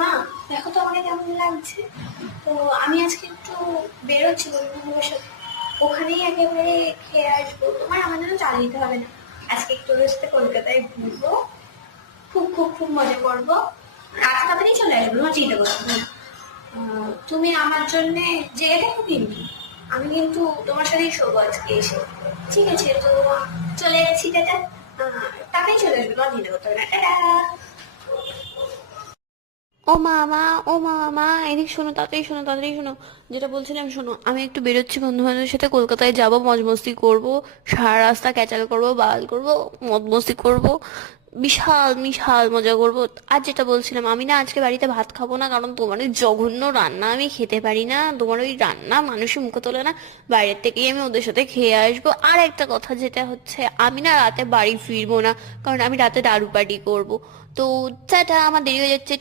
মা, দেখো তো আমাকে কেমন লাগছে। তো আমি আজকে একটু বেরোচ্ছি বন্ধুদের সাথে, ওখানেই একেবারে খেয়ে আসবো। তোমার আমার জন্য চালিয়ে দিতে হবে না। আজকে একটু ওদের সাথে কলকাতায় ঘুরবো, খুব খুব খুব মজা করবো। রাত তাড়াতাড়ি চলে আসবো, তোমার চিন্তা করতে হবে না। তুমি আমার জন্য জেগে থাকো কিন্তু। আমি কিন্তু তোমার সাথেই শোবো আজকে এসে। ঠিক আছে, তো চলে যাচ্ছি, টাটা। তাড়াতাড়ি চলে আসবে, তোমার চিন্তা করতে হবে না, টাটা। ও মা মা, ও মা মা, এদিক শোনো, তাড়াতাড়ি শোনো, তাড়াতাড়ি শোনো। যেটা বলছিলাম শোনো, আমি একটু বেরোচ্ছি বন্ধু বান্ধবের সাথে, কলকাতায় যাব, মজ মস্তি করবো, সারা রাস্তা ক্যাচাল করবো, বাল করবো, মদ মস্তি করবো, বিশাল বিশাল মজা করবো। আর যেটা বলছিলাম, আমি না আজকে বাড়িতে ভাত খাবো না, কারণ তোমার ওই জঘন্য রান্না আমি খেতে পারি না। তোমার ওই রান্না মানুষের মুখে তোলে না। বাইরের থেকেই আমি ওদের সাথে খেয়ে আসবো। আর একটা কথা যেটা হচ্ছে, আমি না রাতে বাড়ি ফিরবো না, কারণ আমি রাতে দারু পার্টি করবো। তো টাটা, আমার দেরি হয়ে যাচ্ছে।